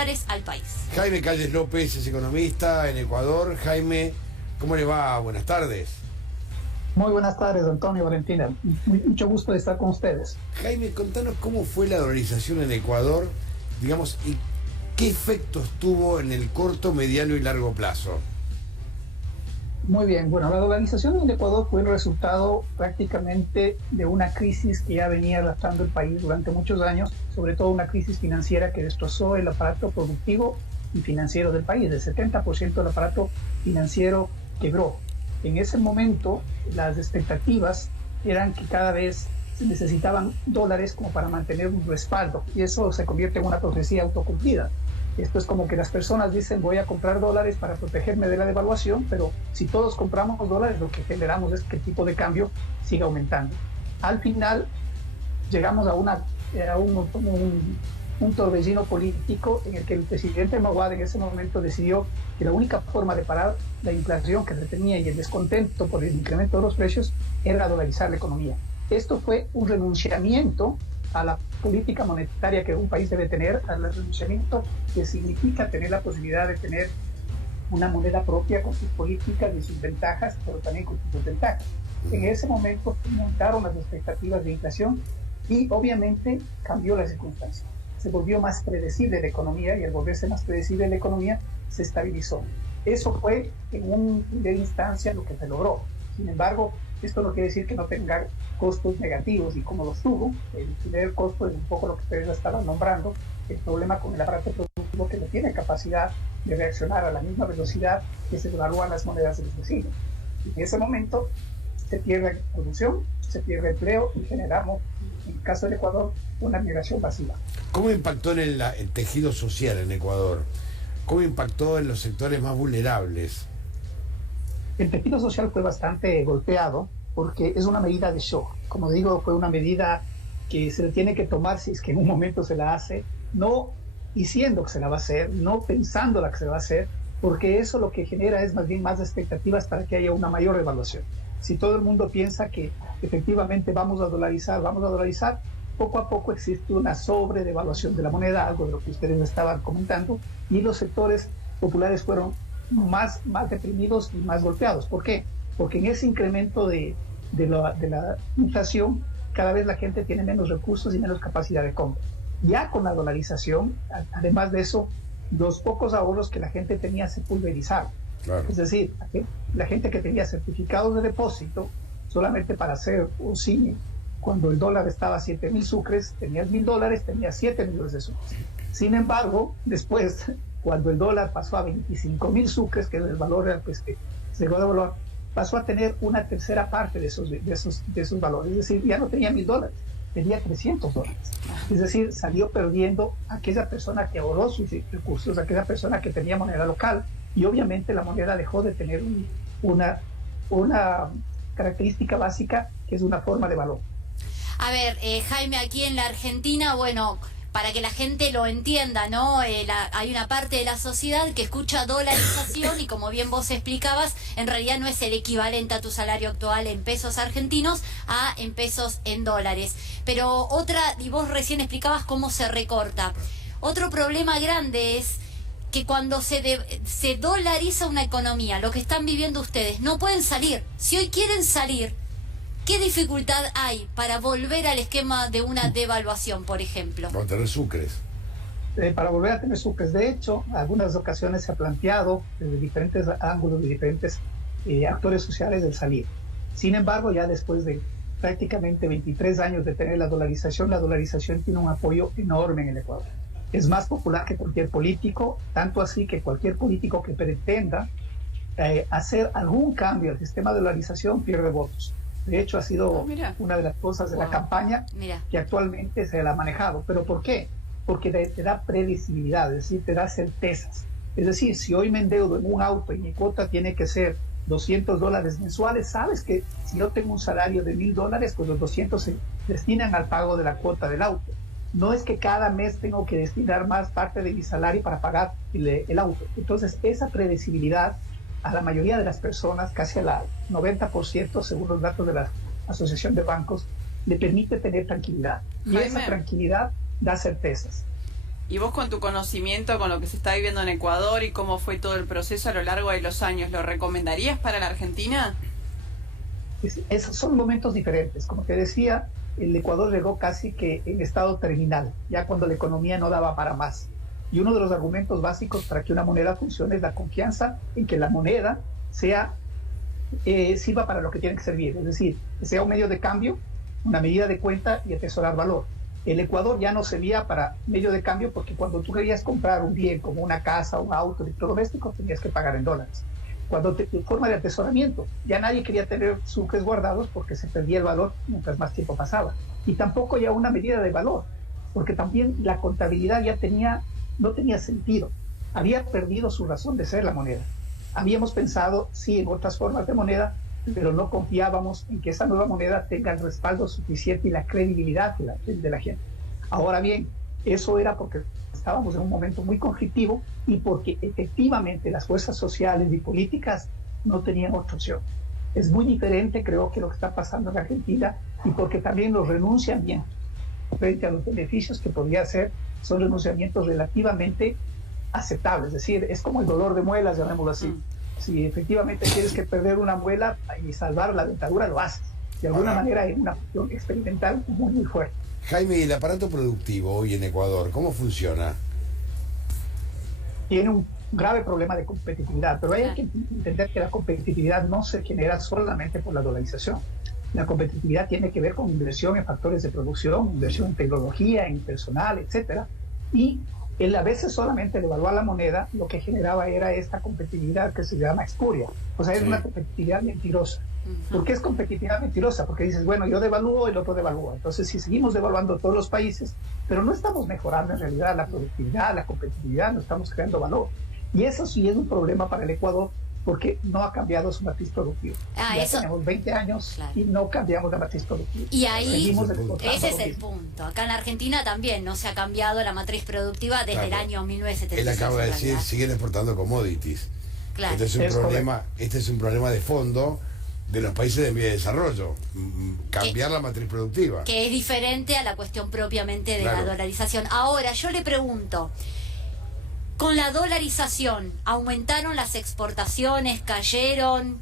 dólares al país. Jaime Calles López es economista en Ecuador. Jaime, ¿cómo le va? Buenas tardes. Muy buenas tardes, Antonio, Valentina. Mucho gusto de estar con ustedes. Jaime, contanos cómo fue la dolarización en Ecuador, digamos, y qué efectos tuvo en el corto, mediano y largo plazo. Muy bien, bueno, la dolarización en Ecuador fue el resultado prácticamente de una crisis que ya venía arrastrando el país durante muchos años, sobre todo una crisis financiera que destrozó el aparato productivo y financiero del país. El 70% del aparato financiero quebró. En ese momento, las expectativas eran que cada vez se necesitaban dólares como para mantener un respaldo, y eso se convierte en una profecía autocumplida. Esto es como que las personas dicen: voy a comprar dólares para protegerme de la devaluación, pero si todos compramos dólares, lo que generamos es que el tipo de cambio siga aumentando. Al final llegamos a un torbellino político en el que el presidente Maguad en ese momento decidió que la única forma de parar la inflación que retenía y el descontento por el incremento de los precios era dolarizar la economía. Esto fue un renunciamiento a la política monetaria que un país debe tener, al renunciamiento que significa tener la posibilidad de tener una moneda propia con sus políticas y sus ventajas, pero también con sus desventajas. En ese momento aumentaron las expectativas de inflación y obviamente cambió la circunstancia. Se volvió más predecible la economía, y al volverse más predecible la economía se estabilizó. Eso fue en primera instancia lo que se logró. Sin embargo, esto no quiere decir que no tenga costos negativos, y como los tuvo. El primer costo es un poco lo que ustedes estaban nombrando, el problema con el aparato productivo, que no tiene capacidad de reaccionar a la misma velocidad que se devalúan las monedas de los vecinos. En ese momento se pierde producción, se pierde empleo y generamos, en el caso del Ecuador, una migración masiva. ¿Cómo impactó en el tejido social en Ecuador? ¿Cómo impactó en los sectores más vulnerables? El tejido social fue bastante golpeado porque es una medida de shock. Como digo, fue una medida que se le tiene que tomar si es que en un momento se la hace, no diciendo que se la va a hacer, no pensando la que se va a hacer, porque eso lo que genera es más bien más expectativas para que haya una mayor evaluación. Si todo el mundo piensa que efectivamente vamos a dolarizar, poco a poco existe una sobredevaluación de la moneda, algo de lo que ustedes estaban comentando, y los sectores populares fueron más deprimidos y más golpeados. ¿Por qué? Porque en ese incremento de la inflación, cada vez la gente tiene menos recursos y menos capacidad de compra. Ya con la dolarización, además de eso, los pocos ahorros que la gente tenía se pulverizaron. Claro. Es decir, la gente que tenía certificados de depósito solamente para hacer un cine, cuando el dólar estaba a 7.000 sucres, tenías $1.000, tenías 7 millones de sucres. Sin embargo, después, cuando el dólar pasó a 25.000 sucres, que es el valor real, pues, que se llegó a devaluar, pasó a tener una tercera parte de esos valores. Es decir, ya no tenía $1.000, tenía $300. Es decir, salió perdiendo aquella persona que ahorró sus recursos, aquella persona que tenía moneda local, y obviamente la moneda dejó de tener una característica básica, que es una forma de valor. A ver, Jaime, aquí en la Argentina, bueno, para que la gente lo entienda, ¿no? Hay una parte de la sociedad que escucha dolarización y, como bien vos explicabas, en realidad no es el equivalente a tu salario actual en pesos argentinos en pesos en dólares. Pero y vos recién explicabas cómo se recorta. Otro problema grande es que cuando se dolariza una economía, lo que están viviendo ustedes, no pueden salir. Si hoy quieren salir, ¿qué dificultad hay para volver al esquema de una devaluación, por ejemplo? Para tener sucres. Para volver a tener sucres. De hecho, algunas ocasiones se ha planteado desde diferentes ángulos, de diferentes actores sociales, el salir. Sin embargo, ya después de prácticamente 23 años de tener la dolarización tiene un apoyo enorme en el Ecuador. Es más popular que cualquier político, tanto así que cualquier político que pretenda hacer algún cambio al sistema de dolarización pierde votos. De hecho, ha sido una de las cosas de la campaña que actualmente se la ha manejado. ¿Pero por qué? Porque te da previsibilidad, es decir, te da certezas. Es decir, si hoy me endeudo en un auto y mi cuota tiene que ser $200 mensuales, sabes que si yo tengo un salario de $1.000, pues los 200 se destinan al pago de la cuota del auto. No es que cada mes tengo que destinar más parte de mi salario para pagar el auto. Entonces, esa predecibilidad a la mayoría de las personas, casi al 90%, según los datos de la Asociación de Bancos, le permite tener tranquilidad. Y esa tranquilidad da certezas. Y vos, con tu conocimiento, con lo que se está viviendo en Ecuador y cómo fue todo el proceso a lo largo de los años, ¿lo recomendarías para la Argentina? Son momentos diferentes. Como te decía, el Ecuador llegó casi que en estado terminal, ya cuando la economía no daba para más. Y uno de los argumentos básicos para que una moneda funcione es la confianza en que la moneda sirva para lo que tiene que servir, es decir, que sea un medio de cambio, una medida de cuenta y atesorar valor. El Ecuador ya no servía para medio de cambio porque cuando tú querías comprar un bien como una casa, un auto, electrodoméstico, tenías que pagar en dólares. Forma de atesoramiento, ya nadie quería tener sus resguardados porque se perdía el valor mientras más tiempo pasaba. Y tampoco ya una medida de valor, porque también la contabilidad no tenía sentido. Había perdido su razón de ser la moneda. Habíamos pensado, sí, en otras formas de moneda, pero no confiábamos en que esa nueva moneda tenga el respaldo suficiente y la credibilidad de la gente. Ahora bien, eso era porque estábamos en un momento muy conflictivo y porque efectivamente las fuerzas sociales y políticas no tenían otra opción. Es muy diferente, creo, que lo que está pasando en Argentina, y porque también los renunciamientos frente a los beneficios que podría ser son renunciamientos relativamente aceptables. Es decir, es como el dolor de muelas, llamémoslo así. Si efectivamente tienes que perder una muela y salvar la dentadura, lo haces. De alguna manera es una cuestión experimental muy, muy fuerte. Jaime, ¿y el aparato productivo hoy en Ecuador, cómo funciona? Tiene un grave problema de competitividad, pero hay que entender que la competitividad no se genera solamente por la dolarización. La competitividad tiene que ver con inversión en factores de producción, inversión en tecnología, en personal, etcétera. Y a veces solamente el evaluar la moneda lo que generaba era esta competitividad que se llama espuria. O sea, es una competitividad mentirosa. ¿Por qué es competitividad mentirosa? Porque dices, bueno, yo devalúo, el otro devalúa. Entonces, si seguimos devaluando todos los países, pero no estamos mejorando en realidad la productividad, la competitividad, no estamos creando valor. Y eso sí es un problema para el Ecuador, porque no ha cambiado su matriz productiva. Tenemos 20 años y no cambiamos la matriz productiva. Y ahí, ese es el punto. Acá en Argentina también no se ha cambiado la matriz productiva desde el año 1976. Él acaba de decir, siguen exportando commodities. Claro. Este es un problema de fondo de los países de vía de desarrollo, cambiar la matriz productiva. Que es diferente a la cuestión propiamente de la dolarización. Ahora, yo le pregunto, con la dolarización, ¿aumentaron las exportaciones? ¿Cayeron?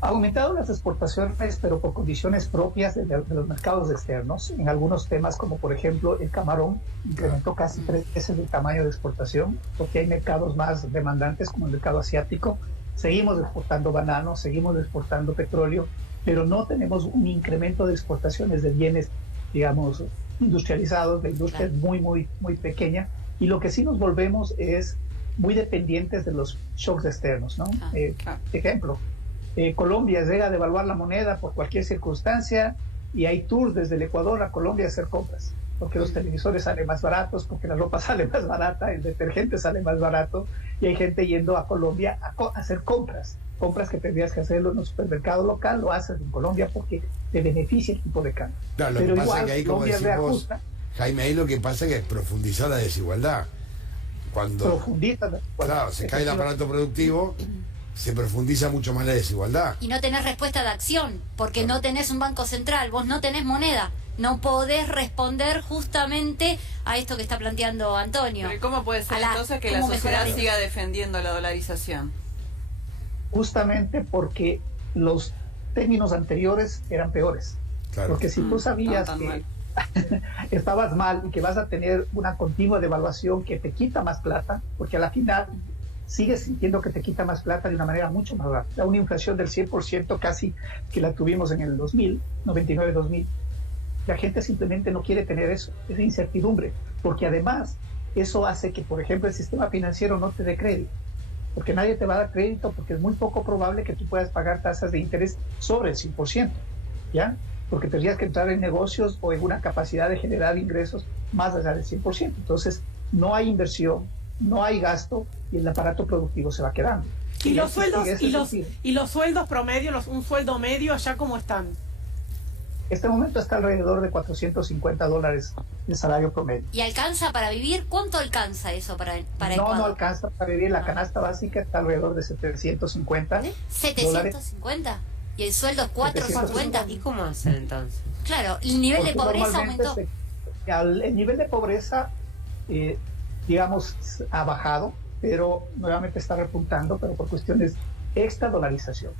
Aumentaron las exportaciones, pero por condiciones propias de los mercados externos. En algunos temas, como por ejemplo el camarón, incrementó casi 3 veces el tamaño de exportación, porque hay mercados más demandantes, como el mercado asiático. Seguimos exportando bananos, seguimos exportando petróleo, pero no tenemos un incremento de exportaciones de bienes, digamos, industrializados. La industria es muy, muy, muy pequeña. Y lo que sí nos volvemos es muy dependientes de los shocks externos, ¿no? Ejemplo, Colombia llega a devaluar la moneda por cualquier circunstancia y hay tours desde el Ecuador a Colombia a hacer compras, porque los televisores salen más baratos, porque la ropa sale más barata, el detergente sale más barato, y hay gente yendo a Colombia a hacer compras que tendrías que hacerlo en un supermercado local, lo haces en Colombia porque te beneficia el tipo de cambio. Claro, lo pero que pasa igual, es que ahí, como decís vos, Jaime, ahí lo que pasa es que profundizar la desigualdad. Cuando se cae el aparato productivo, se profundiza mucho más la desigualdad. Y no tenés respuesta de acción, porque no tenés un banco central, vos no tenés moneda. No podés responder justamente a esto que está planteando Antonio. Pero ¿cómo puede ser entonces que la sociedad siga defendiendo la dolarización? Justamente porque los términos anteriores eran peores. Claro. Porque si tú sabías que estabas mal y que vas a tener una continua devaluación que te quita más plata, porque a la final sigues sintiendo que te quita más plata de una manera mucho más rápida. Una inflación del 100% casi que la tuvimos en el 2000, 99-2000. La gente simplemente no quiere tener eso, esa incertidumbre, porque además eso hace que, por ejemplo, el sistema financiero no te dé crédito, porque nadie te va a dar crédito, porque es muy poco probable que tú puedas pagar tasas de interés sobre el 100%, ¿ya? Porque tendrías que entrar en negocios o en una capacidad de generar ingresos más allá del 100%. Entonces, no hay inversión, no hay gasto y el aparato productivo se va quedando. ¿Y los sueldos y los sueldos promedio, un sueldo medio allá cómo están? Este momento está alrededor de $450 de salario promedio. ¿Y alcanza para vivir? ¿Cuánto alcanza eso para Ecuador? No alcanza para vivir. La canasta básica está alrededor de 750 $750. ¿Y el sueldo es 450? ¿Y cómo hacen entonces? Claro, el nivel de pobreza aumentó. el nivel de pobreza, digamos, ha bajado, pero nuevamente está repuntando, pero por cuestiones extra dolarización.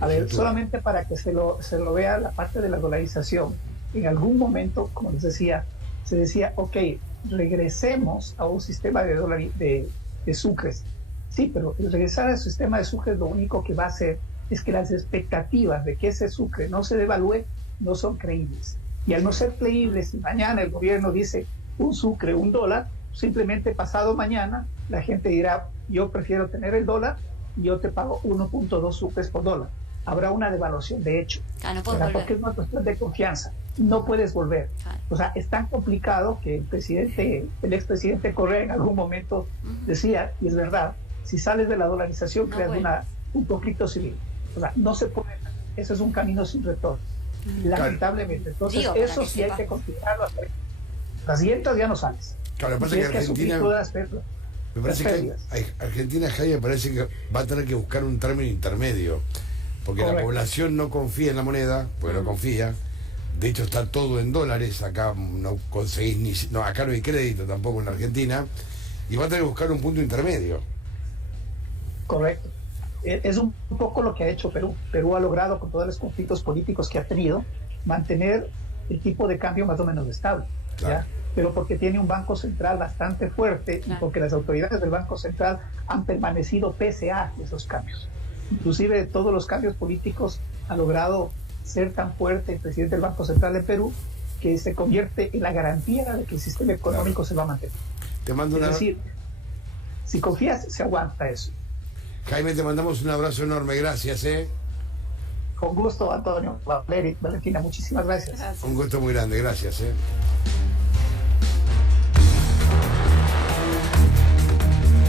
A ver, solamente para que se lo vea la parte de la dolarización, en algún momento, como les decía, se decía, ok, regresemos a un sistema de sucres. Sí, pero el regresar al sistema de sucres lo único que va a hacer es que las expectativas de que ese sucre no se devalúe no son creíbles. Y al no ser creíbles, si mañana el gobierno dice un sucre, $1, simplemente pasado mañana la gente dirá, yo prefiero tener el dólar y yo te pago 1.2 sucres por dólar. Habrá una devaluación de hecho, porque es una cuestión de confianza. No puedes volver. O sea, es tan complicado que el expresidente Correa en algún momento decía, y es verdad, si sales de la dolarización creas un conflicto civil. O sea, no se puede. Eso es un camino sin retorno. Lamentablemente. Entonces, eso sí hay que continuarlo. Las siguientes ya no sales. Claro, lo que pasa es que Argentina... Me parece que Argentina, Jaime, me parece que va a tener que buscar un término intermedio. Porque la población no confía en la moneda, porque no confía. De hecho, está todo en dólares. Acá no conseguís acá no hay crédito tampoco en Argentina. Y va a tener que buscar un punto intermedio. Correcto. Es un poco lo que ha hecho Perú. Perú ha logrado, con todos los conflictos políticos que ha tenido, mantener el tipo de cambio más o menos estable. Claro. ¿Ya? Pero porque tiene un banco central bastante fuerte y porque las autoridades del Banco Central han permanecido pese a esos cambios. Inclusive todos los cambios políticos ha logrado ser tan fuerte el presidente del Banco Central de Perú que se convierte en la garantía de que el sistema económico se va a mantener. Te mando es decir, si confías, se aguanta eso. Jaime, te mandamos un abrazo enorme, gracias. Con gusto, Antonio, Valentina, muchísimas gracias. Un gusto muy grande, gracias.